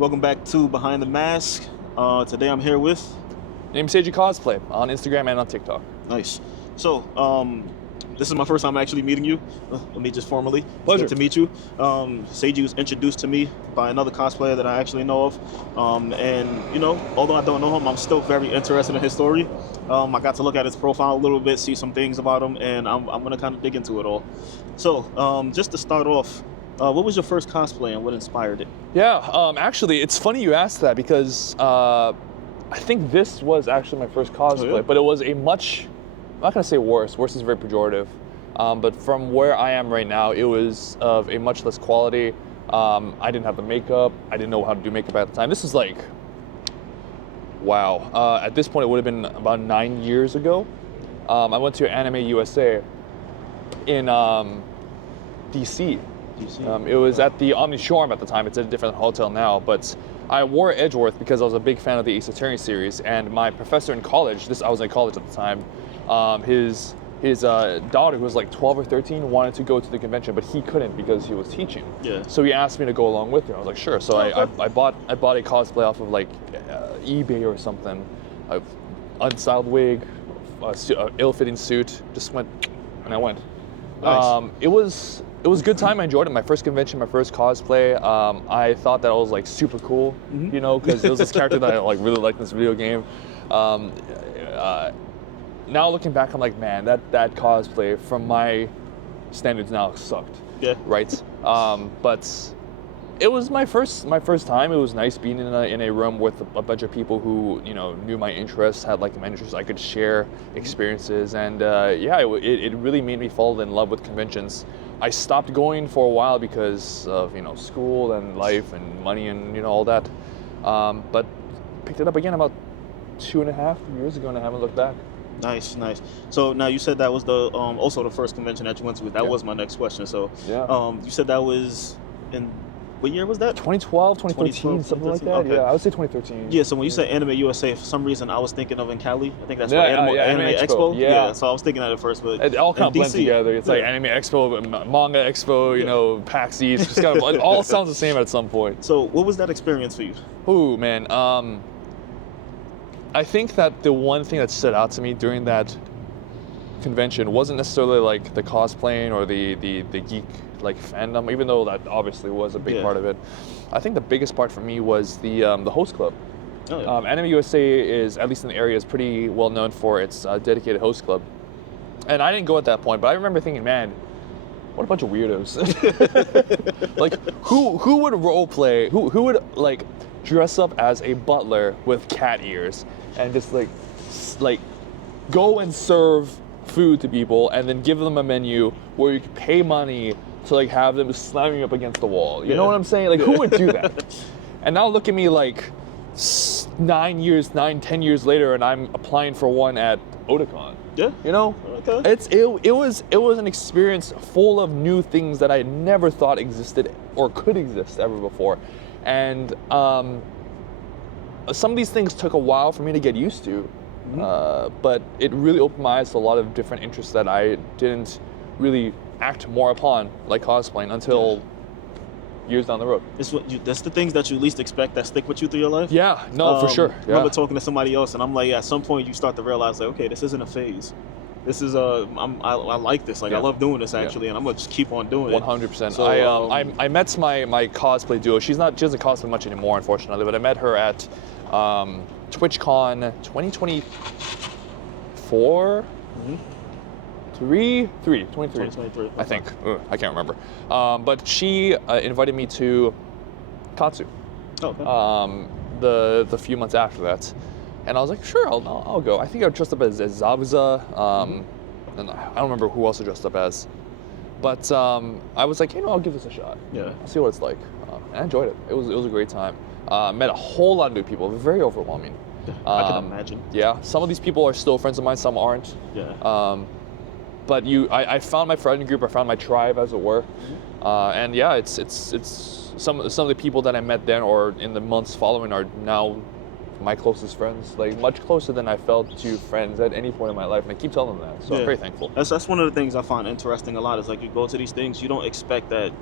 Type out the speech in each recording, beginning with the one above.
Welcome back to Behind the Mask. Today I'm here with... Name's Seiji Cosplay on Instagram and on TikTok. Nice. So, this is my first time actually meeting you. Let me just formally. Pleasure. It's good to meet you. Seiji was introduced to me by another cosplayer that I actually know of. And, you know, although I don't know him, I'm still very interested in his story. I got to look at his profile a little bit, see some things about him, and I'm going to kind of dig into it all. So, just to start off, what was your first cosplay and what inspired it? Yeah, actually, it's funny you asked that because I think this was actually my first cosplay, yeah? but it was a much, I'm not going to say worse. Worse is very pejorative. But from where I am right now, it was of a much less quality. I didn't have the makeup. I didn't know how to do makeup at the time. This is like, wow. At this point, it would have been about 9 years ago. I went to Anime USA in DC. It was at the Omni Shoreham at the time. It's at a different hotel now, but I wore Edgeworth because I was a big fan of the Ace Attorney series, and my professor in college, I was in college at the time, his daughter, who was like 12 or 13, wanted to go to the convention, but he couldn't because he was teaching. Yeah. So he asked me to go along with her. I was like, sure. So I bought a cosplay off of like eBay or something, an unstyled wig, ill-fitting suit, just went, and I went. Nice. It was a good time. I enjoyed it. My first convention, my first cosplay. I thought that I was like super cool, you know, because it was this character that I like really liked in this video game. Now looking back, I'm like, man, that cosplay from my standards now sucked. Yeah. Right. But it was my first time. It was nice being in a room with a bunch of people who, you know, knew my interests, had like my interests. I could share experiences, and yeah, it really made me fall in love with conventions. I stopped going for a while because of, you know, school and life and money and, you know, all that. But picked it up again about 2.5 years ago, and I haven't looked back. Nice. So now you said that was the also the first convention that you went to. That was my next question. So yeah. You said that was in what year was that? 2012, 2013, something like that. Okay. Yeah, I would say 2013. Yeah. So when you said Anime USA, for some reason I was thinking of in Cali. I think that's Yeah, Anime Expo. Yeah. So I was thinking that at first, but it all kind of blends DC, together. It's like Anime Expo, Manga Expo, you know, PAX East. Just kind of, it all sounds the same at some point. So what was that experience for you? Ooh, man. I think that the one thing that stood out to me during that convention wasn't necessarily like the cosplaying or the geek like fandom, even though that obviously was a big part of it. I think the biggest part for me was the host club. Oh, yeah. Anime USA is, at least in the area, is pretty well known for its dedicated host club. And I didn't go at that point, but I remember thinking, man, what a bunch of weirdos. Like, who would role play, who would like dress up as a butler with cat ears and just like go and serve food to people and then give them a menu where you can pay money to like have them slamming up against the wall. You know what I'm saying? Like, who would do that? And now look at me like 10 years later, and I'm applying for one at Otakon. Yeah. You know? Okay. It was an experience full of new things that I never thought existed or could exist ever before. And some of these things took a while for me to get used to. But it really opened my eyes to a lot of different interests that I didn't really act more upon, like cosplaying, until years down the road. That's the things that you least expect that stick with you through your life. Yeah, no, for sure. I remember talking to somebody else, and I'm like, at some point you start to realize, like, okay, this isn't a phase. This is I like this. Like, I love doing this actually, and I'm gonna just keep on doing it. 100%. So, I met my cosplay duo. She doesn't cosplay much anymore, unfortunately, but I met her at TwitchCon 2024. 2023, I think. I can't remember. But she invited me to Katsu. The few months after that, and I was like, sure, I'll go. I think I dressed up as Zabuza, and I don't remember who else I dressed up as, but I was like, you know, I'll give this a shot. Yeah. I'll see what it's like. And I enjoyed it. It was a great time. Met a whole lot of new people. Very overwhelming. I can imagine. Yeah. Some of these people are still friends of mine. Some aren't. Yeah. But I found my friend group. I found my tribe, as it were. And yeah, it's some of the people that I met then or in the months following are now my closest friends, like much closer than I felt to friends at any point in my life, and I keep telling them that. So I'm very thankful. That's one of the things I find interesting a lot. Is like you go to these things, you don't expect that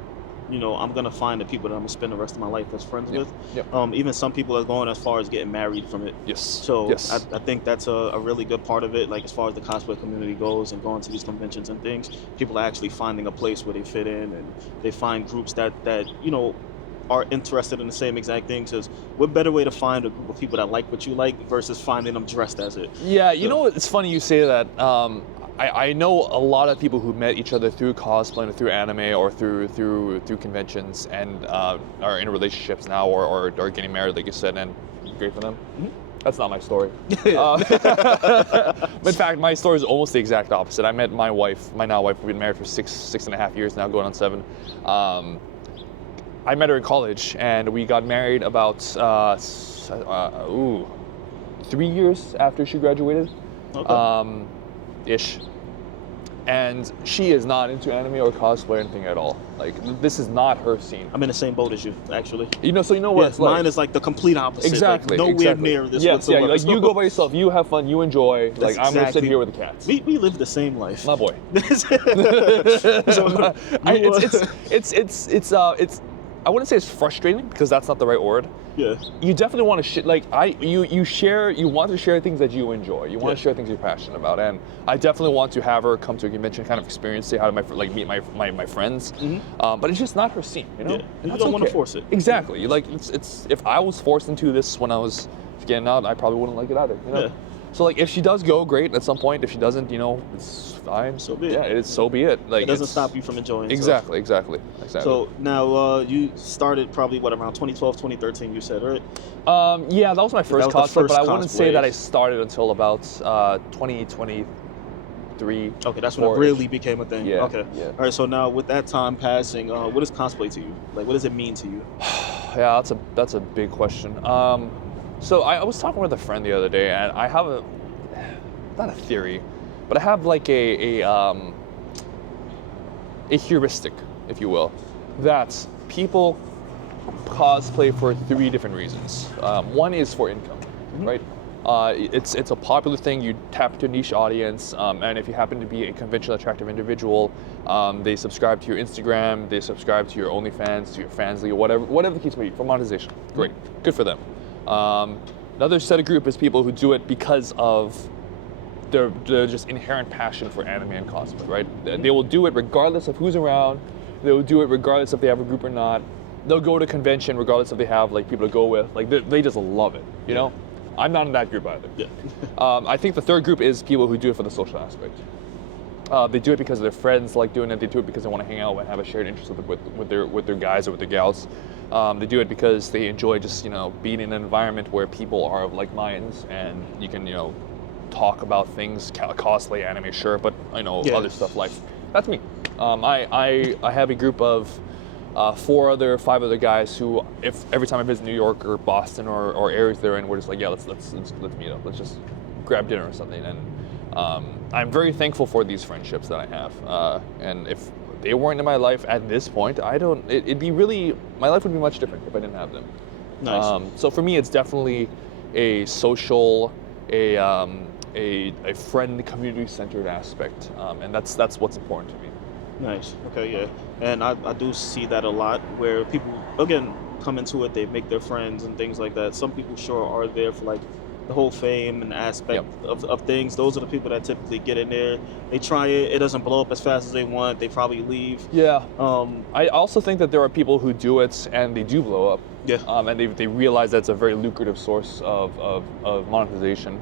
you know, I'm gonna find the people that I'm gonna spend the rest of my life as friends with. Yep. Even some people are going as far as getting married from it. Yes. So Yes. I think that's a really good part of it. Like as far as the cosplay community goes and going to these conventions and things, people are actually finding a place where they fit in, and they find groups that you know are interested in the same exact things. Because what better way to find a group of people that like what you like versus finding them dressed as it. Yeah, you know what? It's funny you say that. I know a lot of people who met each other through cosplay or through anime or through conventions and are in relationships now or are getting married, like you said, and great for them. Mhm. That's not my story. In fact, my story is almost the exact opposite. I met my wife, my now wife. We've been married for six and a half years now, going on 7. I met her in college, and we got married about 3 years after she graduated. Okay. Ish. And she is not into anime or cosplay or anything at all. Like, this is not her scene. I'm in the same boat as you, actually. You know, so you know what Yeah, it's like. mine is like the complete opposite. Exactly. Like, nowhere exactly. near this yes, whatsoever. Yeah, like you go by yourself, you have fun, you enjoy. That's like I'm gonna sit exactly- here with the cats. We live the same life. My boy. So, it's I wouldn't say it's frustrating because that's not the right word. yeah. You definitely want to you want to share things that you enjoy. You want to share things you're passionate about, and I definitely want to have her come to a convention, kind of experience, say hi to meet my friends. But it's just not her scene, you know. Yeah. And You that's don't want to okay. force it. Exactly. Like it's if I was forced into this when I was getting out, I probably wouldn't like it either. You know. Yeah. So like if she does go, great at some point. If she doesn't, you know, it's fine. So be it. Yeah, it's so be it. Like It doesn't it's- stop you from enjoying. Exactly. So now you started probably around 2012, 2013. You said, right? Yeah, that was my first was the cosplay, first but I wouldn't say cosplay. that I started until about 2023. Okay, that's when it 4-ish. really became a thing. Yeah, Okay. yeah. All right. So now with that time passing, what is cosplay to you? Like, what does it mean to you? Yeah, that's a big question. So I was talking with a friend the other day, and I have not a theory, but I have like a heuristic, if you will, that people cosplay for 3 different reasons. One is for income, right? It's a popular thing. You tap into a niche audience, and if you happen to be a conventionally attractive individual, they subscribe to your Instagram, they subscribe to your OnlyFans, to your Fansly, whatever the case may be, for monetization. Great, good for them. Another set of group is people who do it because of their just inherent passion for anime and cosplay, right? They will do it regardless of who's around. They will do it regardless if they have a group or not. They'll go to convention regardless if they have like people to go with. Like they just love it, you know? I'm not in that group either. Yeah. I think the third group is people who do it for the social aspect. They do it because their friends like doing it. They do it because they want to hang out and have a shared interest with their guys or with their gals. They do it because they enjoy just being in an environment where people are of like minds and you can talk about things, cosplay, anime, sure, but other stuff like that's me. I have a group of 5 other guys who, if every time I visit New York or Boston or areas they're in, we're just like, yeah, let's meet up, let's just grab dinner or something. And I'm very thankful for these friendships that I have. And if they weren't in my life at this point, it'd be really, my life would be much different if I didn't have them. Nice. So for me, it's definitely a social, a friend, community-centered aspect, and that's what's important to me. Nice. Okay, yeah. And I do see that a lot where people, again, come into it, they make their friends and things like that. Some people sure are there for like the whole fame and aspect of things. Those are the people that typically get in there. They try it. It doesn't blow up as fast as they want. They probably leave. Yeah. I also think that there are people who do it and they do blow up. Yeah. And they realize that's a very lucrative source of monetization.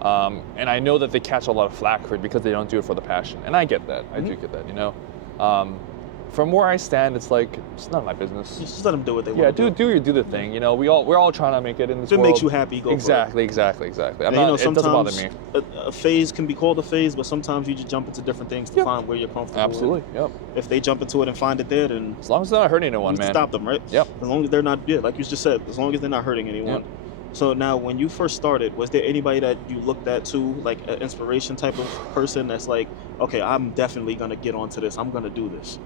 And I know that they catch a lot of flack for it because they don't do it for the passion. And I get that. I do get that, From where I stand, it's like, it's none of my business. Just let them do what they Yeah, want to do. do the thing. We're all trying to make it in this If it world. makes you happy, go Exactly. for it. I'm And, not, it doesn't bother me. A phase can be called a phase, but sometimes you just jump into different things to find where you're comfortable. Absolutely. Yep. If they jump into it and find it there, then As long as they're not hurting anyone, you man. stop them, right? Yep. As long as they're not, like you just said, as long as they're not hurting anyone. Yep. So now, when you first started, was there anybody that you looked at too, like an inspiration type of person that's like, okay, I'm definitely gonna get onto this. I'm gonna do this.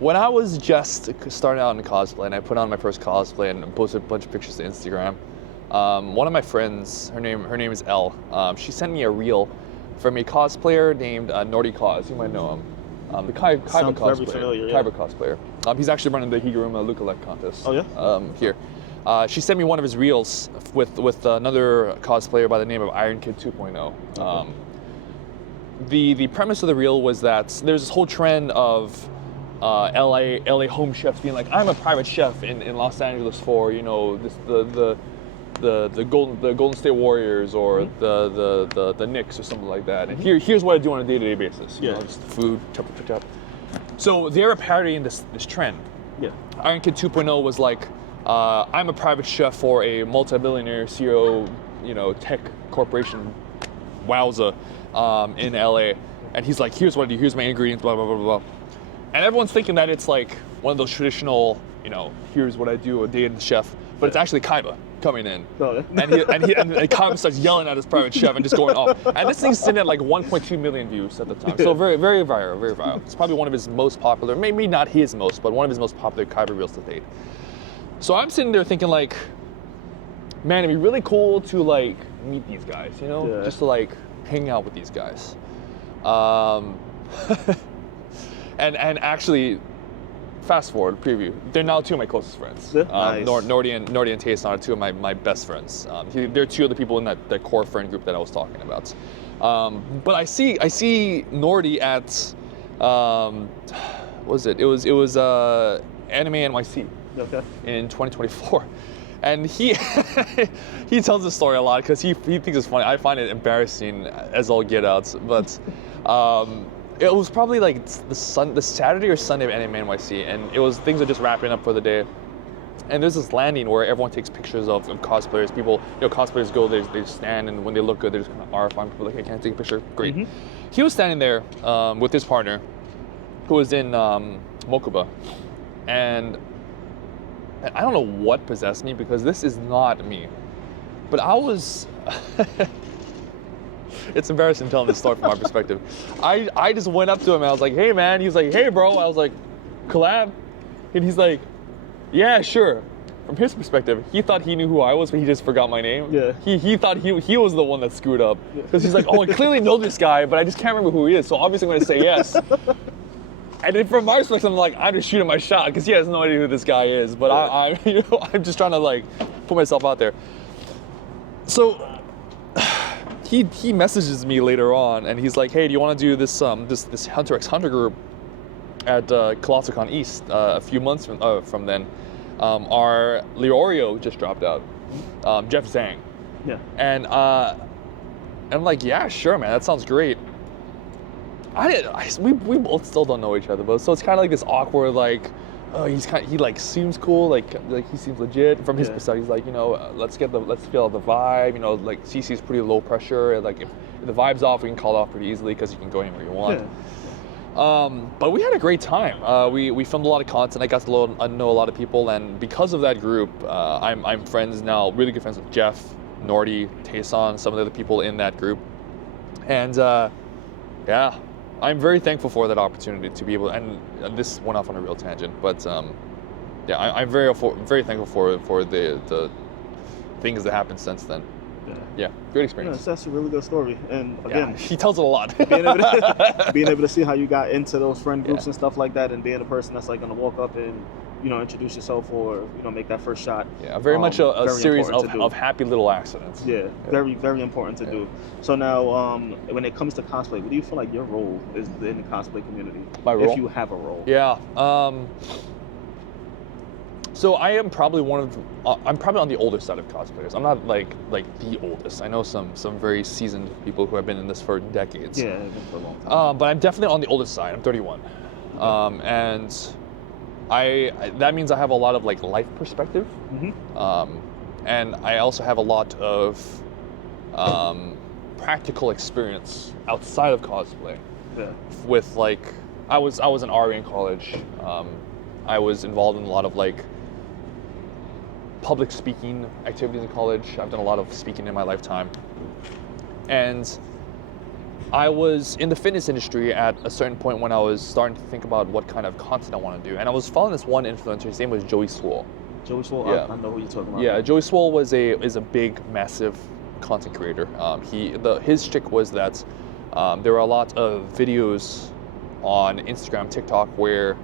When I was just starting out in cosplay, and I put on my first cosplay and posted a bunch of pictures to Instagram, one of my friends, her name is Elle, she sent me a reel from a cosplayer named Nordy Cos. You might know him. The Kaiba Sounds very cosplayer. familiar, yeah. Kaiba cosplayer. He's actually running the Higuruma Lookalike contest. Oh, yeah? Here. She sent me one of his reels with another cosplayer by the name of Iron Kid 2.0. Okay. The premise of the reel was that there's this whole trend of LA home chefs being like, I'm a private chef in Los Angeles for, you know, the Golden State Warriors or the Knicks or something like that. And here's what I do on a day-to-day basis. You know, just food, chop. So they're parodying this trend. Yeah. Iron Kid 2.0 was like, I'm a private chef for a multi-billionaire CEO, you know, tech corporation, wowza, in LA. And he's like, here's what I do, here's my ingredients, blah, blah, blah, blah. And everyone's thinking that it's like one of those traditional, you know, here's what I do a day in the chef, but it's actually Kaiba coming in. Oh, yeah. And Kaiba starts yelling at his private chef and just going off. And this thing's sitting at like 1.2 million views at the time. So very, very viral, very viral. It's probably one of his most popular, maybe not his most, but one of his most popular Kaiba reels to date. So I'm sitting there thinking like, man, it'd be really cool to like meet these guys, you know? Yeah. Just to like hang out with these guys. And actually, fast forward, preview, they're now two of my closest friends. Yeah. Nice. Nordy and Tayson are two of my best friends. They're two of the people in that core friend group that I was talking about. But I see Nordy at, what was it? It was Anime NYC. Okay. In 2024. And he he tells the story a lot because he thinks it's funny. I find it embarrassing as all get out. But it was probably like the Saturday or Sunday of Anime NYC, and things are just wrapping up for the day. And there's this landing where everyone takes pictures of cosplayers. People, you know, cosplayers go, they stand, and when they look good, they just kind of arf on people like, hey, can I take a picture? Great. He was standing there with his partner, who was in Mokuba, and I don't know what possessed me because this is not me, but I was. It's embarrassing telling this story from my perspective. I just went up to him and I was like, hey man. He was like, hey bro. I was like, collab? And he's like, yeah, sure. From his perspective, he thought he knew who I was, but he just forgot my name. Yeah. He thought he was the one that screwed up. Because he's like, oh, I clearly know this guy, but I just can't remember who he is, so obviously I'm going to say yes. And then from my perspective, I'm like, I'm just shooting my shot, because he has no idea who this guy is, but I'm just trying to like put myself out there. So he messages me later on, and he's like, hey, do you want to do this Hunter x Hunter group at ColossalCon East a few months from then? Our Leorio just dropped out, Jeff Zhang. Yeah. And I'm like, yeah, sure, man, that sounds great. We both still don't know each other, but so it's kind of like this awkward, like, oh, he like seems cool, like he seems legit. From his perspective, he's like, you know, let's feel the vibe. You know, like CC's pretty low pressure. Like if the vibe's off, we can call it off pretty easily because you can go anywhere you want. Yeah. But we had a great time. We filmed a lot of content. I got to know a lot of people, and because of that group, I'm friends now, really good friends with Jeff, Nordy, Tayson, some of the other people in that group, and yeah, I'm very thankful for that opportunity to be able. And this went off on a real tangent, but yeah, I'm very thankful for the things that happened since then. Yeah, great experience. Yeah, that's a really good story, and again, yeah, he tells it a lot. being able to see how you got into those friend groups and stuff like that, and being a person that's like gonna walk up and, you know, introduce yourself or, you know, make that first shot. Yeah, very much a series of happy little accidents. Yeah, very, very important to do. So now, when it comes to cosplay, what do you feel like your role is in the cosplay community? My role? If you have a role. Yeah. So I am probably I'm probably on the older side of cosplayers. I'm not like the oldest. I know some very seasoned people who have been in this for decades. Yeah, been for a long time. But I'm definitely on the oldest side. I'm 31. And that means I have a lot of like life perspective. And I also have a lot of practical experience outside of cosplay. Yeah. With like, I was an RA in college. I was involved in a lot of like public speaking activities in college. I've done a lot of speaking in my lifetime. And I was in the fitness industry at a certain point when I was starting to think about what kind of content I want to do. And I was following this one influencer. His name was Joey Swole. Joey Swole? Yeah. I know who you're talking about. Yeah, Joey Swole is a big, massive content creator. His shtick was that There were a lot of videos on Instagram, TikTok, where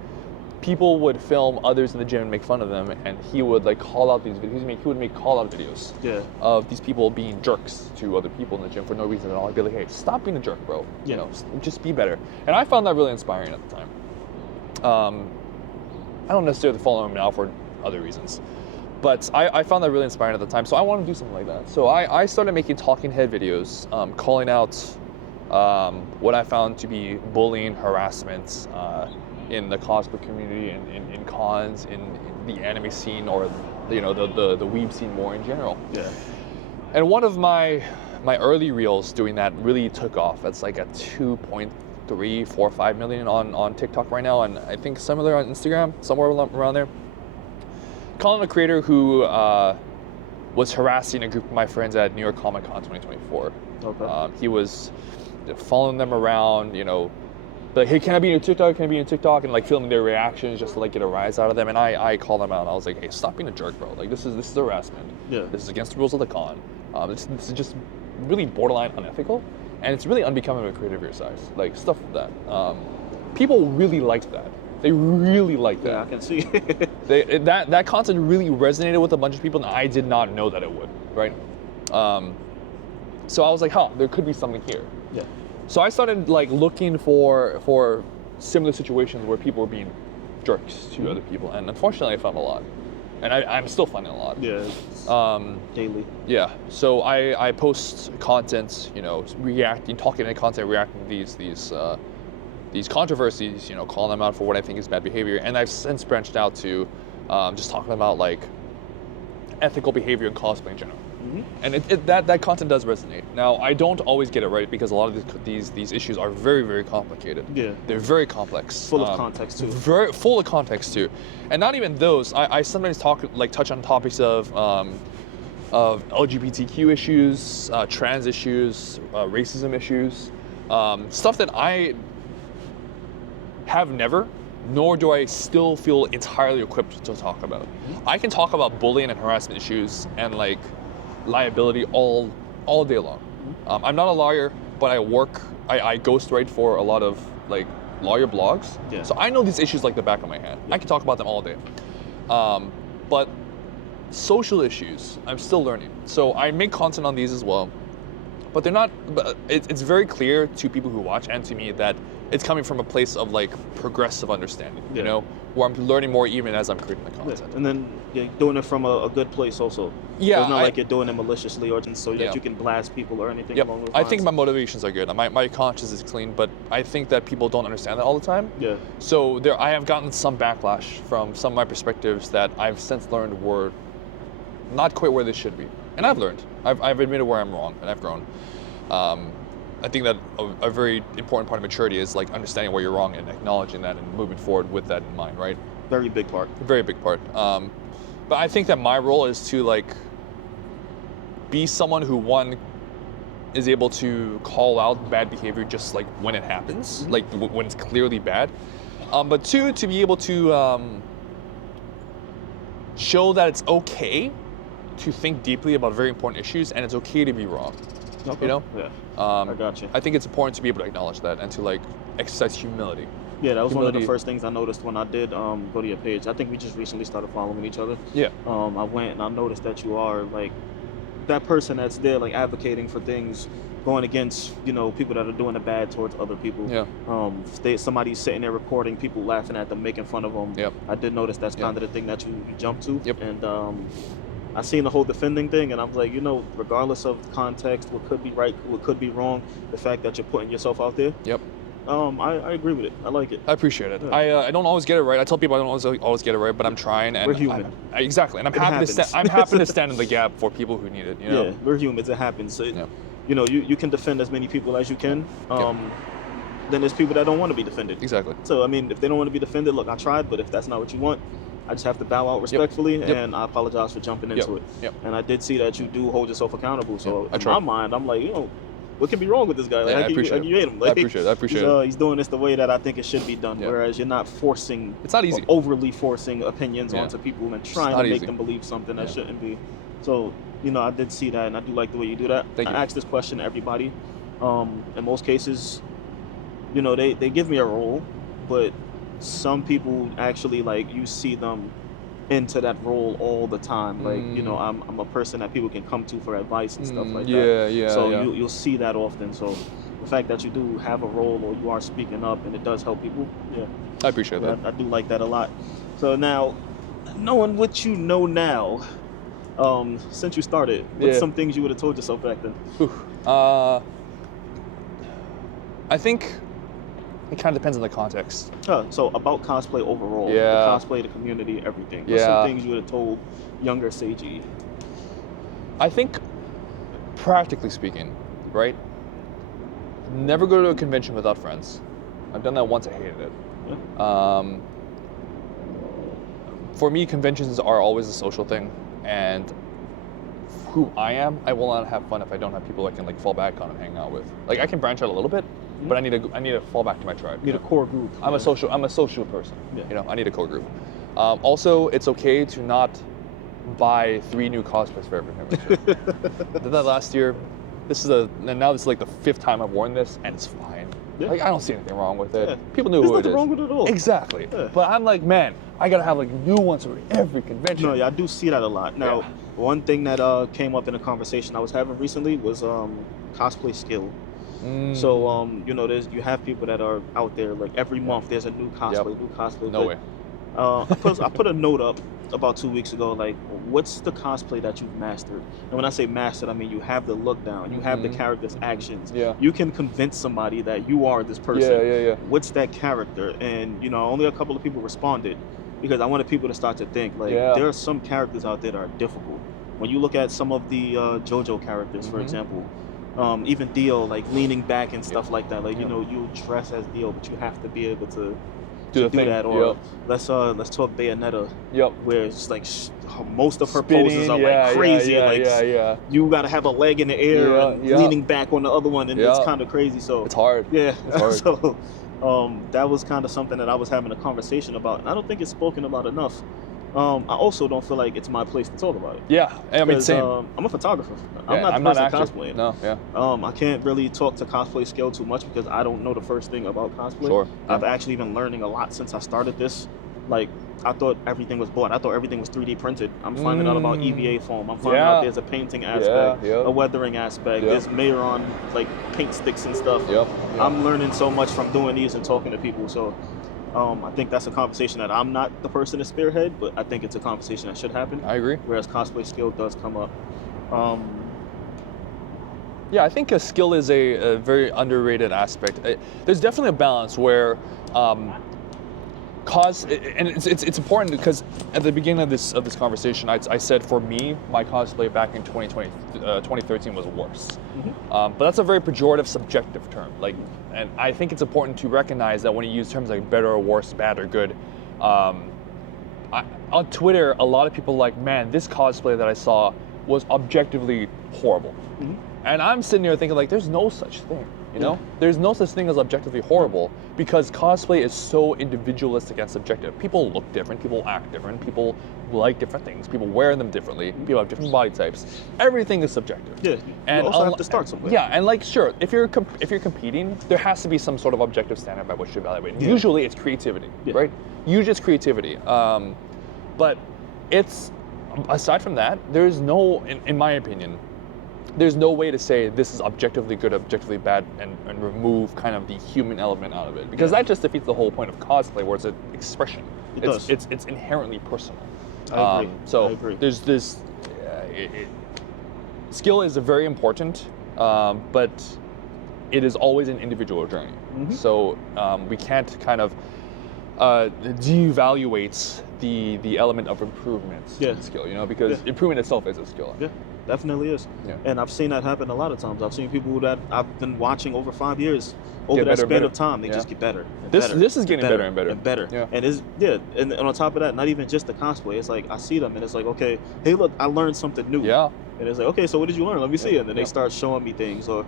people would film others in the gym and make fun of them, and he would like call out these videos. He would make call out videos of these people being jerks to other people in the gym for no reason at all. I'd be like, hey, stop being a jerk, bro. You know, just be better. And I found that really inspiring at the time. I don't necessarily follow him now for other reasons, but I found that really inspiring at the time. So I wanted to do something like that. So I started making talking head videos, calling out what I found to be bullying, harassment, in the cosplay community, in cons, in the anime scene, or the weeb scene more in general. Yeah. And one of my early reels doing that really took off. It's like a 2.345 million on TikTok right now, and I think similar on Instagram, somewhere around there. Calling a creator who was harassing a group of my friends at New York Comic Con 2024. Okay. He was following them around, like, hey, can I be in your TikTok? Can I be in your TikTok? And like filming their reactions just to like get a rise out of them. And I called them out. And I was like, hey, stop being a jerk, bro. Like this is harassment. Yeah. This is against the rules of the con. This is just really borderline unethical, and it's really unbecoming of a creator of your size. Like stuff like that. People really liked that. They really liked that. Yeah, I can see. that content really resonated with a bunch of people, and I did not know that it would. Right. So I was like, there could be something here. Yeah. So I started like looking for similar situations where people were being jerks to other people, and unfortunately I found a lot, and I'm still finding a lot. Yeah. Daily. Yeah. So I post content, reacting, talking to content, reacting to these controversies, calling them out for what I think is bad behavior, and I've since branched out to just talking about like ethical behavior in cosplay in general. Mm-hmm. And that content does resonate. Now, I don't always get it right because a lot of these issues are very, very complicated. Yeah. They're very complex. Full of context too. Very full of context too. And not even those. I sometimes touch on topics of LGBTQ issues, trans issues, racism issues, stuff that I have never, nor do I still feel entirely equipped to talk about. Mm-hmm. I can talk about bullying and harassment issues and like liability all day long. I'm not a lawyer, but I ghostwrite for a lot of like lawyer blogs. Yeah. So I know these issues like the back of my hand. Yeah. I can talk about them all day. But social issues, I'm still learning. So I make content on these as well. But they're not. But it's very clear to people who watch and to me that it's coming from a place of like progressive understanding. Yeah. Where I'm learning more even as I'm creating the content. Yeah. And then doing it from a good place also. Yeah. So it's not like you're doing it maliciously or so that you can blast people or anything along those lines. I think my motivations are good. My conscience is clean, but I think that people don't understand that all the time. Yeah. So I have gotten some backlash from some of my perspectives that I've since learned were not quite where they should be. And I've learned. I've admitted where I'm wrong, and I've grown. I think that a very important part of maturity is like understanding where you're wrong and acknowledging that and moving forward with that in mind, right? Very big part. Very big part. But I think that my role is to like be someone who, one, is able to call out bad behavior just like when it happens, mm-hmm. like when it's clearly bad. But two, to be able to show that it's okay to think deeply about very important issues, and it's okay to be wrong. Okay. Yeah. I got you. I think it's important to be able to acknowledge that and to like exercise humility. Yeah, that was one of the first things I noticed when I did go to your page. I think we just recently started following each other. Yeah. I went and I noticed that you are like that person that's there like advocating for things, going against people that are doing the bad towards other people. Yeah. Somebody's sitting there recording people laughing at them, making fun of them. Yep. I did notice that's kind of the thing that you jump to. Yep. And I seen the whole defending thing, and I'm like, regardless of context, what could be right, what could be wrong, the fact that you're putting yourself out there. Yep. I agree with it. I like it. I appreciate it. Yeah. I don't always get it right. I tell people I don't always get it right, but I'm trying. And we're human. Exactly, and I'm happy to stand in the gap for people who need it. Yeah, we're humans. It happens. So, you can defend as many people as you can. Then there's people that don't want to be defended. Exactly. So I mean, if they don't want to be defended, look, I tried, but if that's not what you want, I just have to bow out respectfully, and I apologize for jumping into it. Yep. And I did see that you do hold yourself accountable. So in my mind, I'm like, what can be wrong with this guy? Like, I appreciate you hate him. Like, I appreciate it. He's doing this the way that I think it should be done. Whereas you're not forcing. It's not easy. Overly forcing opinions onto people and trying to make them believe something that shouldn't be. So I did see that, and I do like the way you do that. Thank you. I asked this question to everybody. In most cases, you know, they give me a role, but some people actually like you see them into that role all the time. Like, you know, Mm, I'm a person that people can come to for advice and stuff like that. yeah, yeah, So yeah. you'll see that often. So the fact that you do have a role or you are speaking up and it does help people, yeah, I appreciate yeah, that. I do like that a lot. So now, knowing what you know now, since you started, what's Yeah. some things you would have told yourself back then? Whew. I think it kind of depends on the context. So about cosplay overall, the Yeah, cosplay, the community, everything. What's some yeah. things you would have told younger Seiji? I think, practically speaking, right? Never go to a convention without friends. I've done that once. I hated it. Yeah. For me, conventions are always a social thing, and who I am, I will not have fun if I don't have people I can like fall back on and hang out with. Like I can branch out a little bit, but I need to fall back to my tribe. Need a core group. I'm a social person. Yeah. You know, I need a core group. Also, it's okay to not buy 3 new cosplays for every convention. Did that last year. And now this is like the 5th time I've worn this, and it's fine. Yeah. Like I don't see anything wrong with it. Yeah. People knew There's who it nothing is. wrong with it at all. Exactly. Yeah. But I'm like, man, I gotta have like new ones for every convention. No, yeah, I do see that a lot. Now, Yeah. one thing that came up in a conversation I was having recently was cosplay skill. So you know, you have people that are out there like every month there's a new cosplay, new cosplay. No way. I put a note up about 2 weeks ago, like, what's the cosplay that you've mastered? And when I say mastered, I mean you have the look down, you have the character's actions. Yeah. You can convince somebody that you are this person. Yeah. What's that character? And you know, only a couple of people responded because I wanted people to start to think like there are some characters out there that are difficult. When you look at some of the JoJo characters, for example, even Dio, like leaning back and stuff like that. Like you know, you dress as Dio, but you have to be able to Do that. Or let's talk Bayonetta, where it's like most of her poses are like crazy. You got to have a leg in the air and leaning back on the other one, and it's kind of crazy. So it's hard. Yeah, it's hard. So that was kind of something that I was having a conversation about, and I don't think it's spoken about enough. I also don't feel like it's my place to talk about it. Yeah, I mean, same. I'm a photographer. Yeah, I'm not the person actually cosplaying. No, yeah. I can't really talk to cosplay skill too much because I don't know the first thing about cosplay. Sure. I've actually been learning a lot since I started this. Like, I thought everything was bought. I thought everything was 3D printed. I'm finding out about EVA foam. I'm finding out there's a painting aspect, a weathering aspect. There's Mayron, like paint sticks and stuff. I'm learning so much from doing these and talking to people. So I think that's a conversation that I'm not the person to spearhead, but I think it's a conversation that should happen. I agree. Whereas cosplay skill does come up. Yeah, I think a skill is a very underrated aspect. There's definitely a balance where and it's important because at the beginning of this conversation, I said for me, my cosplay back in 2013 was worse. But that's a very pejorative, subjective term. Like, and I think it's important to recognize that when you use terms like better or worse, bad or good, on Twitter, a lot of people are like, man, this cosplay that I saw was objectively horrible. And I'm sitting here thinking like, there's no such thing. You know, there's no such thing as objectively horrible because cosplay is so individualistic and subjective. People look different, people act different, people like different things, people wear them differently, people have different body types. Everything is subjective. Yeah, and you also have to start somewhere. Yeah, and like sure, if you're competing, there has to be some sort of objective standard by which to evaluate. Yeah. Usually, it's creativity, right? Usually, it's creativity. But it's aside from that, there's no, in my opinion, there's no way to say this is objectively good, objectively bad, and remove kind of the human element out of it, because that just defeats the whole point of cosplay, where it's an expression. It's inherently personal. I agree. So I agree. There's this skill is very important, but it is always an individual journey. So we can't kind of devaluate the element of improvement in skill, you know, because improvement itself is a skill. Yeah. Definitely is. Yeah. And I've seen that happen a lot of times. I've seen people that I've been watching over 5 years, over that span of time, they just get better. This is getting better and better. And better. Yeah. And on top of that, not even just the cosplay. It's like I see them and it's like, okay, hey look, I learned something new. Yeah. And it's like, okay, so what did you learn? Let me see. And then they start showing me things. Or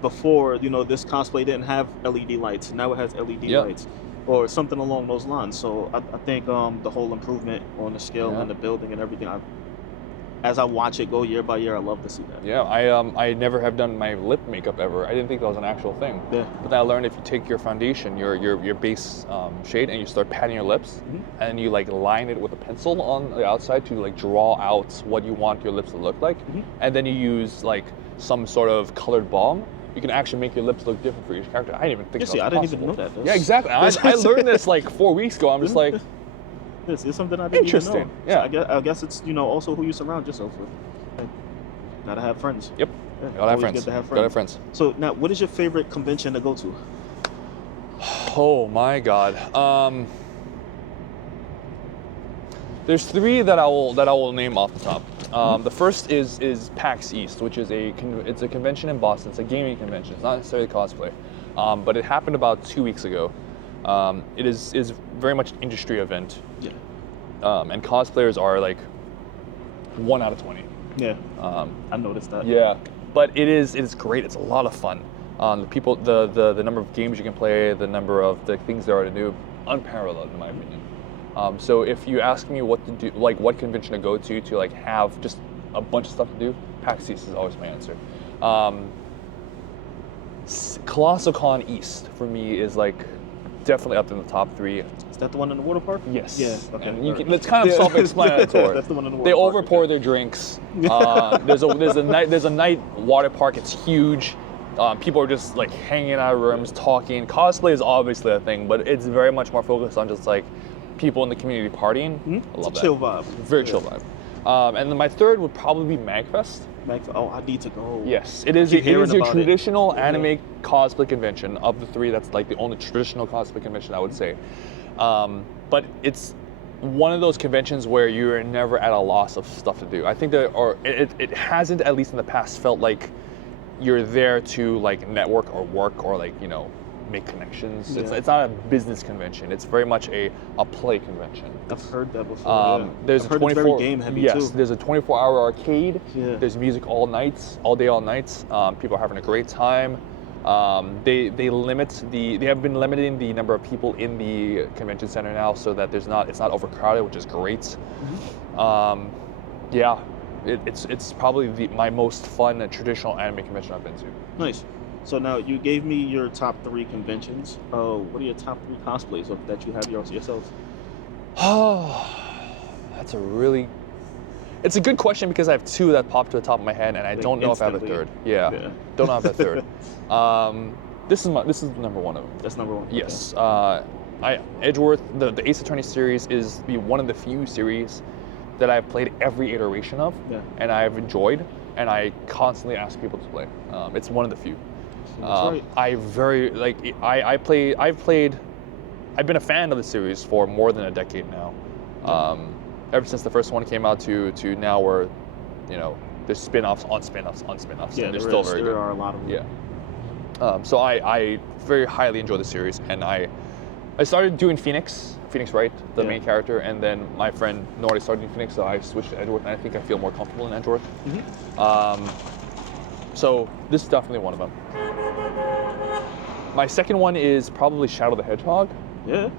before, you know, this cosplay didn't have LED lights. Now it has LED lights. Or something along those lines. So I think the whole improvement on the scale and the building and everything, as I watch it go year by year, I love to see that. Yeah, I never have done my lip makeup ever. I didn't think that was an actual thing. Yeah. But then I learned if you take your foundation, your base shade, and you start patting your lips, and you like line it with a pencil on the outside to like draw out what you want your lips to look like, and then you use like some sort of colored balm. You can actually make your lips look different for each character. I didn't even think that was I didn't possible. even know that. Yeah, exactly. I learned this like 4 weeks ago. I'm just like, this is something I didn't even know. interesting. Yeah. So I guess it's also who you surround yourself with. Like, gotta have friends. Yep. Yeah, Gotta have always friends. good to have Gotta have friends. So now, what is your favorite convention to go to? Oh my God. There's 3 that I will name off the top. The first is PAX East, which is it's a convention in Boston. It's a gaming convention. It's not necessarily cosplay, but it happened about 2 weeks ago. It is very much an industry event. Yeah. And cosplayers are like 1 out of 20. Yeah. I noticed that. Yeah, but it is great. It's a lot of fun. The people, the number of games you can play, the number of the things there are to do, unparalleled in my opinion. So if you ask me what to do, like what convention to go to like have just a bunch of stuff to do, PAX East is always my answer. Colossal Con East for me is like definitely up in the top 3. Is that the one in the water park? Yes. Yeah. Okay. And it's kind of self-explanatory. That's the one in the water They park. overpour their drinks. There's a night water park. It's huge. People are just like hanging out of rooms, talking. Cosplay is obviously a thing, but it's very much more focused on just like people in the community partying. I love it's a chill vibe. Very chill vibe. And then my third would probably be MagFest. Oh, I need to go. Yes, it is. Keep It hearing is a about it. traditional anime cosplay convention of the 3. That's like the only traditional cosplay convention I would say. But it's one of those conventions where you're never at a loss of stuff to do. I think it hasn't, at least in the past, felt like you're there to like network or work or like make connections. Yeah. It's not a business convention. It's very much a play convention. I've heard that before. There's I've a heard it's 24 very game heavy yes, too. there's a 24-hour arcade. Yeah. There's music all nights, all day, all nights. People are having a great time. They have been limiting the number of people in the convention center now so that it's not overcrowded, which is great. Yeah, it's probably my most fun traditional anime convention I've been to. Nice. So now you gave me your top 3 conventions. What are your top 3 cosplays that you have yourself? Oh, it's a good question because I have 2 that pop to the top of my head, and I don't know if I have a instantly. third. Yeah. Don't know if I have a third. This is number 1 of them. That's number 1. Yes. Edgeworth, the Ace Attorney series is one of the few series that I've played every iteration of, and I've enjoyed, and I constantly ask people to play. It's one of the few. That's right. I've been a fan of the series for more than a decade now. Ever since the first one came out to now where, there's spin-offs on spin-offs on spin-offs. Yeah, and they're still very good. There are a lot of them. Yeah. So I very highly enjoy the series, and I started doing Phoenix Wright, the main character, and then my friend Nori started doing Phoenix, so I switched to Edgeworth, and I think I feel more comfortable in Edgeworth. So this is definitely one of them. My second one is probably Shadow the Hedgehog. Yeah.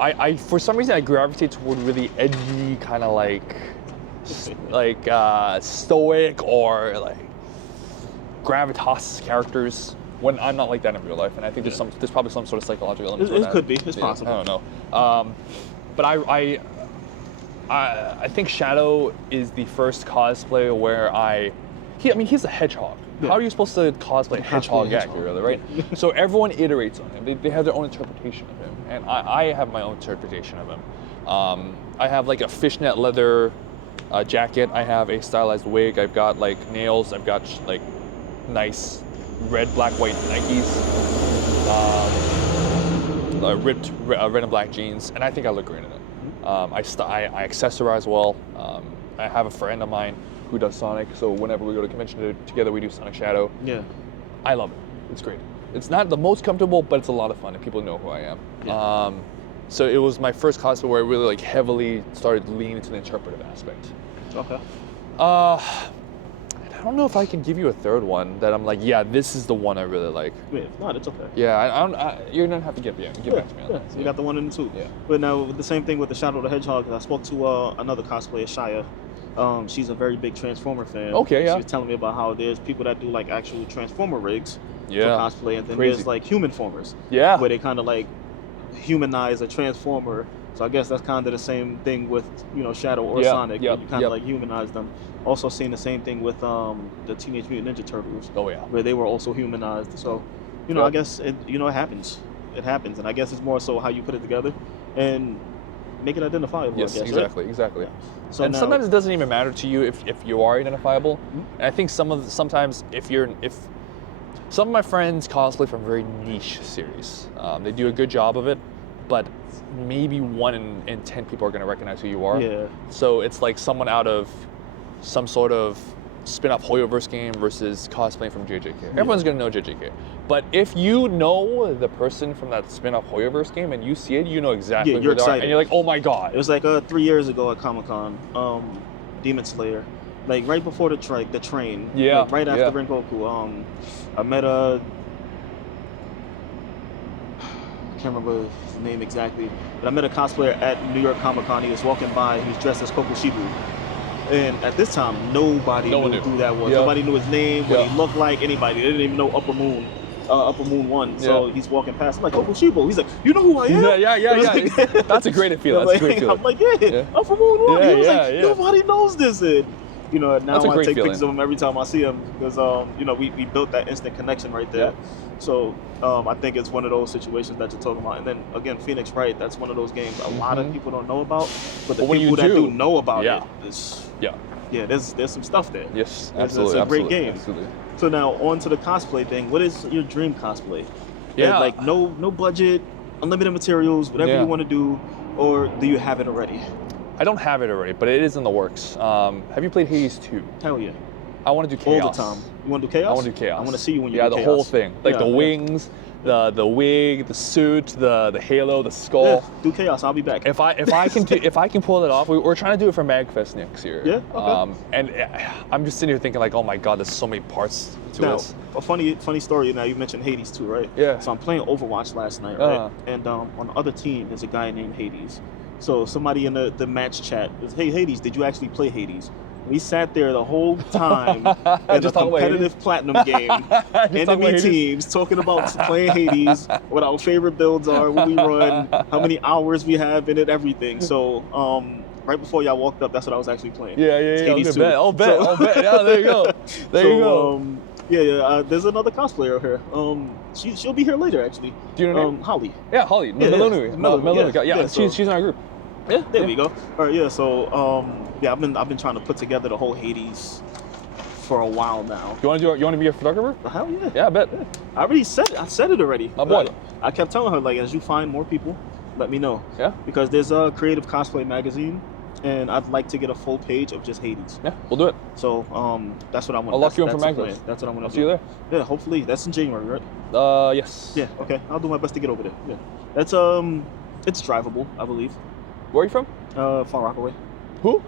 I for some reason I gravitate toward really edgy, kind of like stoic or like gravitas characters. When I'm not like that in real life, and I think there's probably some sort of psychological element. It could be. It's possible. I don't know. But I think Shadow is the first cosplay where he's a hedgehog. Yeah. How are you supposed to cosplay a hedgehog accurately, right? So everyone iterates on him. They have their own interpretation of him, and I have my own interpretation of him. I have like a fishnet leather jacket. I have a stylized wig. I've got like nails. I've got like nice red, black, white Nikes. Ripped red and black jeans, and I think I look great in it. I accessorize well. I have a friend of mine who does Sonic, so whenever we go to convention together, we do Sonic Shadow. Yeah. I love it. It's great. It's not the most comfortable, but it's a lot of fun, and people know who I am. Yeah. So it was my first cosplay where I really like heavily started leaning into the interpretive aspect. Okay. I'd I don't know if I can give you a third one that I'm like, yeah, this is the one I really like. Yeah, if not, it's okay. Yeah, you're gonna have to get back to me on Yeah, that. so you got the 1 and the 2. Yeah. But now the same thing with the Shadow the Hedgehog. I spoke to another cosplayer, Shia. She's a very big Transformer fan. Okay, yeah. She was telling me about how there's people that do like actual Transformer rigs for cosplay, and then Crazy. there's like human formers. Yeah. Where they kind of like humanize a Transformer. So I guess that's kind of the same thing with Shadow or Sonic. Yep, You kind of like humanize them. Also seeing the same thing with the Teenage Mutant Ninja Turtles. Oh yeah. Where they were also humanized. So I guess it happens. It happens, and I guess it's more so how you put it together and make it identifiable. Yes, I guess, exactly, right? exactly. Yeah. So And now, sometimes it doesn't even matter to you if you are identifiable. Mhm. And I think sometimes if some of my friends cosplay from very niche series, they do a good job of it, but maybe 1 in 10 people are going to recognize who you are. yeah, So it's like someone out of some sort of spin-off Hoyoverse game versus cosplaying from JJK. Everyone's going to know JJK. But if you know the person from that spin-off Hoyoverse game and you see it, you know exactly Yeah, who you're they are. excited. And you're like, oh my god. it was like 3 years ago at Comic-Con, Demon Slayer, like right before the train. Yeah, Like, right after yeah. Rengoku. I met a. I can't remember his name exactly, but I met a cosplayer at New York Comic Con. He was walking by. He was dressed as Kokushibu. And at this time, nobody No one knew knew. who that was. Yeah. Nobody knew his name, what Yeah. he looked like, anybody. They didn't even know Upper Moon 1. So Yeah. he's walking past. I'm like, Kokushibo. He's like, you know who I am? Yeah. It was like- That's a great feeling. That's a great feeling. I'm like, yeah, Upper Moon 1. Yeah, He was yeah, like, yeah. nobody knows this. And, now That's a I great take feeling. pictures of him every time I see him because, we built that instant connection right there. Yeah. So I think it's one of those situations that you're talking about. And then, again, Phoenix Wright, that's one of those games a lot of Mhm. people don't know about. But the But when you people that do, do know about yeah. it, is, Yeah. yeah, there's some stuff there. Yes, It's absolutely. a great absolutely, game. Absolutely. So now on to the cosplay thing. What is your dream cosplay? Yeah. Like no budget, unlimited materials, whatever Yeah. you want to do, or do you have it already? I don't have it already, but it is in the works. Have you played Hades 2? Hell yeah. I want to do Chaos. All the time. You want to do chaos? I want to do Chaos. I want to see you when you yeah, do the chaos. whole thing. Like Yeah, the yeah. wings, the wig, the suit, the halo, the Yeah, skull. do chaos. I'll be back. If I can pull it off, we're trying to do it for MagFest next year. Yeah, okay. And I'm just sitting here thinking like, oh my god, there's so many parts to Now, it. a funny story. Now you mentioned Hades too, right? Yeah. So I'm playing Overwatch last night, Uh-huh. right? And on the other team there's a guy named Hades. So somebody in the match chat is, hey Hades, did you actually play Hades? We sat there the whole time in a Just talking about competitive platinum game, enemy teams, talking about playing Hades, what our favorite builds are, what we run, how many hours we have in it, everything. So right before y'all walked up, that's what I was actually playing. Yeah. Hades 2. I'll bet. Yeah, there you go. There you go. Yeah. There's another cosplayer here. She'll be here later actually. Do you know her name? Holly. Yeah, Holly. Yeah, Melonu. Yeah, so- she's in our group. Yeah, there we go. All right, yeah. So I've been trying to put together the whole Hades for a while now. You want to be a photographer? Hell yeah. Yeah, I bet. I already said it. I said it already. My boy. I kept telling her, like, as you find more people, let me know. Yeah. Because there's a Creative Cosplay magazine, and I'd like to get a full page of just Hades. Yeah, we'll do it. So that's what I want. I'll lock you in for that's the Magnet. plan. That's what I want I'll to see do. you there. Yeah, hopefully that's in January, right? Yes. Yeah. Okay. I'll do my best to get over there. Yeah. That's it's drivable, I believe. Where are you from? Far Rockaway. Who?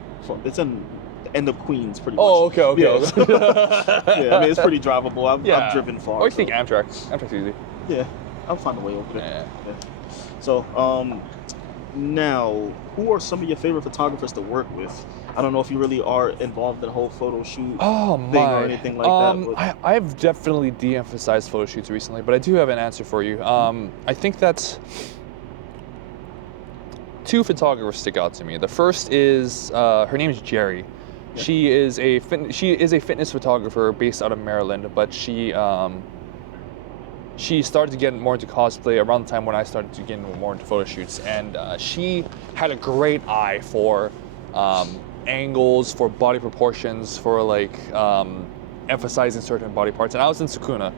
It's in the end of Queens, pretty Oh, much. okay. Yeah. Yeah, I mean it's pretty drivable. I've driven far. Or you so- think Amtrak. Amtrak's easy. Yeah, I'll find a way over there. Yeah. So, now, who are some of your favorite photographers to work with? I don't know if you really are involved in the whole photo shoot Oh thing my. or anything like that. But I've definitely de-emphasized photo shoots recently, but I do have an answer for you. I think that's two photographers stick out to me. The first is her name is Jerry. Yeah. She is a fitness photographer based out of Maryland, but she started to get more into cosplay around the time when I started to get more into photo shoots, and she had a great eye for angles, for body proportions, for like emphasizing certain body parts. And I was in Sukuna,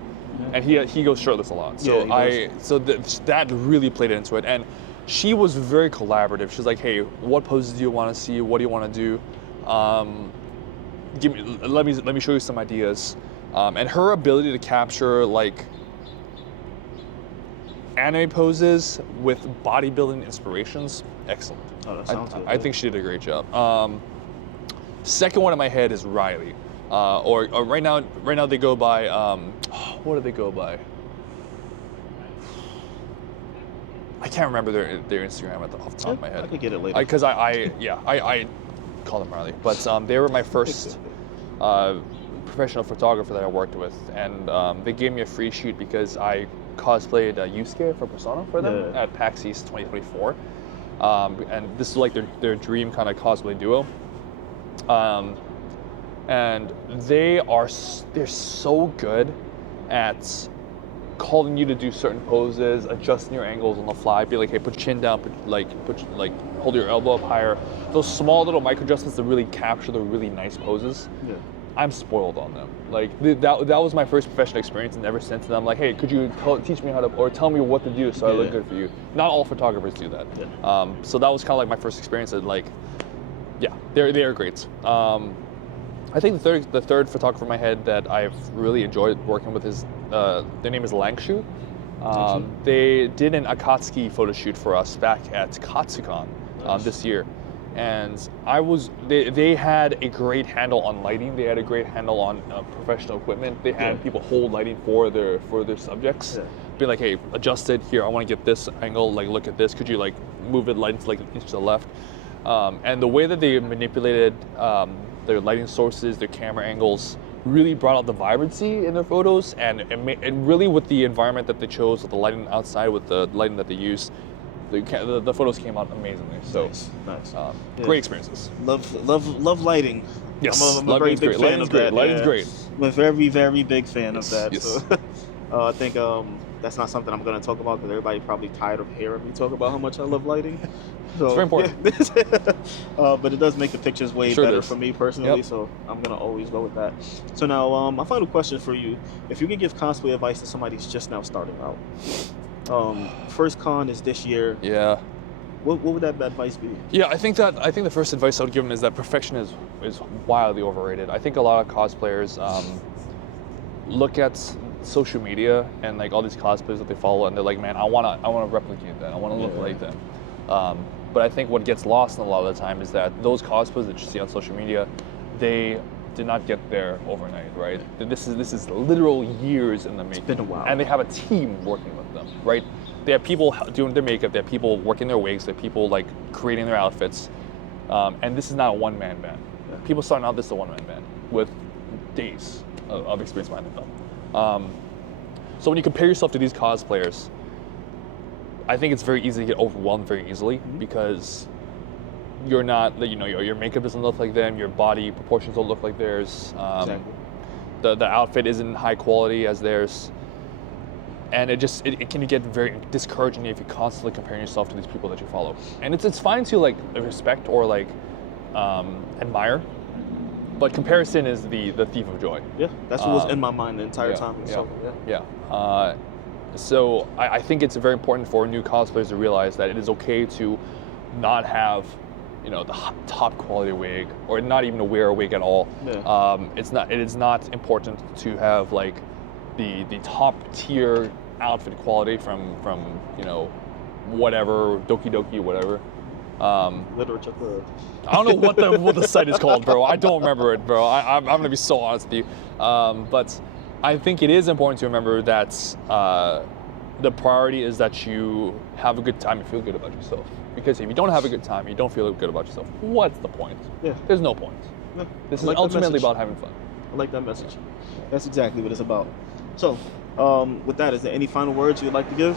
and he goes shirtless a lot, so Yeah, that really played into it. And she was very collaborative. She's like, hey, what poses do you want to see? What do you want to do? Let me show you some ideas. And her ability to capture like anime poses with bodybuilding inspirations, excellent. Oh, that sounds good. I think she did a great job. Second one in my head is Riley. or right now they go by what do they go by? I can't remember their Instagram off the top of my head. I could get it later. Because I call them Marley, but they were my first professional photographer that I worked with, and they gave me a free shoot because I cosplayed Yusuke for Persona for them at PAX East 2024, and this is like their dream kind of cosplay duo, and they're so good at calling you to do certain poses, adjusting your angles on the fly, be like, hey, put your chin down, hold your elbow up higher. Those small little micro adjustments that really capture the really nice poses. Yeah. I'm spoiled on them. Like that was my first professional experience, and ever since then I'm like, hey, could you teach me how to, or tell me what to do so I look good for you? Not all photographers do that. Yeah. So that was kind of like my first experience, and like, yeah, they're great. I think the third photographer in my head that I've really enjoyed working with is their name is Langshu. They did an Akatsuki photo shoot for us back at Katsucon this year, and they had a great handle on lighting. They had a great handle on professional equipment. They had people hold lighting for their subjects. Yeah. Be like, hey, adjust it here. I want to get this angle. Like, look at this. Could you like move it light like inch to the left? And the way that they manipulated their lighting sources, their camera angles, really brought out the vibrancy in their photos, and really with the environment that they chose, with the lighting outside, with the lighting that they used, the photos came out amazingly. So nice. Great experiences. Love lighting. Yes, I'm a very big fan of that. Lighting's great. I'm a very, very big fan of that. Yes. So, I think that's not something I'm going to talk about because everybody probably tired of hearing me talk about how much I love lighting. So, it's very important. Yeah. But it does make the pictures way better for me personally, so I'm going to always go with that. So now, my final question for you, if you could give cosplay advice to somebody who's just now starting out, first con is this year. Yeah. What would that advice be? Yeah, I think the first advice I would give them is that perfection is wildly overrated. I think a lot of cosplayers look at social media and like all these cosplayers that they follow, and they're like, man, I wanna replicate that. I wanna look like them. But I think what gets lost a lot of the time is that those cosplayers that you see on social media, they did not get there overnight, right? This is literal years in the making. It's been a while. And they have a team working with them, right? They have people doing their makeup, they have people working their wigs, they have people like creating their outfits. And this is not a one-man band. Yeah. People starting out, this is a one-man band with days of experience behind them. So when you compare yourself to these cosplayers, I think it's very easy to get overwhelmed very easily because you're not, your makeup doesn't look like them, your body proportions don't look like theirs, exactly. the outfit isn't high quality as theirs, and it can get very discouraging if you're constantly comparing yourself to these people that you follow. And it's fine to like respect or like admire, but comparison is the thief of joy. Yeah, that's what was in my mind the entire time. So I think it's very important for new cosplayers to realize that it is okay to not have, the top quality wig, or not even to wear a wig at all. Yeah. It is not important to have like the top tier outfit quality from whatever Doki Doki whatever. Literature. I don't know what the site is called, bro. I don't remember it, bro. I'm gonna be so honest with you. But I think it is important to remember that the priority is that you have a good time and feel good about yourself. Because if you don't have a good time, you don't feel good about yourself, what's the point? Yeah. There's no point. Yeah. This is ultimately about having fun. I like that message. That's exactly what it's about. So, with that, is there any final words you'd like to give?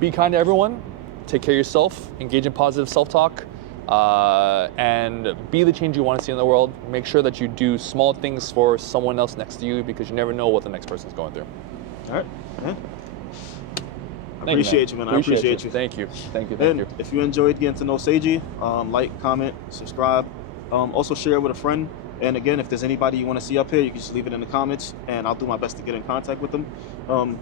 Be kind to everyone. Take care of yourself. Engage in positive self-talk. And be the change you want to see in the world. Make sure that you do small things for someone else next to you, because you never know what the next person's going through. All right. Yeah. I appreciate you, man. I appreciate you. Thank you. And if you enjoyed getting to know Seiji, like, comment, subscribe. Also share with a friend. And again, if there's anybody you want to see up here, you can just leave it in the comments, and I'll do my best to get in contact with them.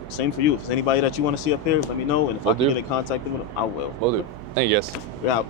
Same for you. If there's anybody that you want to see up here, let me know. And if I can get in contact with them, I will. Will do. Thank you, guys. We're out.